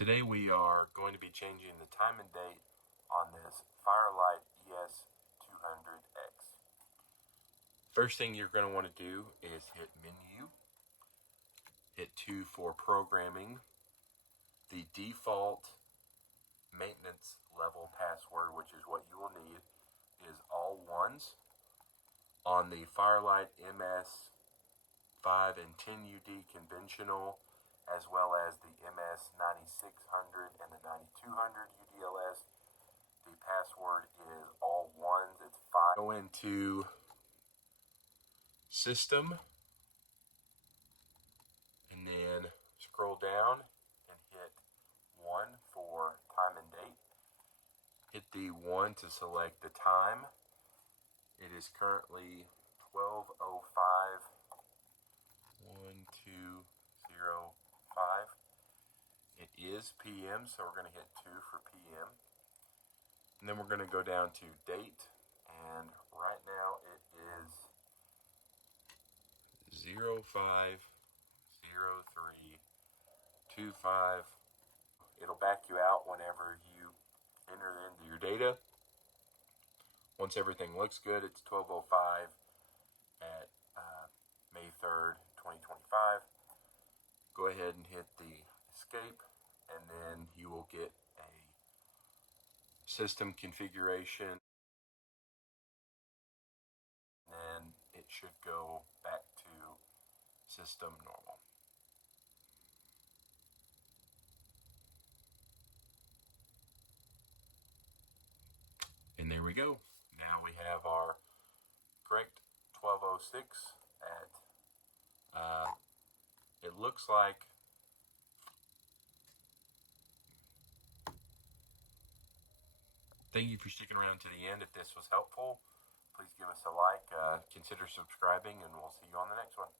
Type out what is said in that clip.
Today we are going to be changing the time and date on this FireLite ES200X. First thing you're going to want to do is hit Menu, hit 2 for Programming. The default maintenance level password, which is what you will need, is all ones. On the FireLite MS5 and 10UD conventional, as well as the MS9600 and the 9200 UDLS, the password is all ones. It's 5. Go into System and then scroll down and hit 1 for time and date. Hit the 1 to select the time. It is currently 12:05. 1205. It is PM, so we're going to hit 2 for PM. And then we're going to go down to date, and right now it is 050325. It'll back you out whenever you enter into your data. Once everything looks good, it's 12:05 at May 3rd, 2025. Go ahead and hit the escape, and then you will get a system configuration, and then it should go back to system normal. And there we go. Now we have our correct 12:06 at it looks like thank you for sticking around to the end. If this was helpful, please give us a like, consider subscribing, and we'll see you on the next one.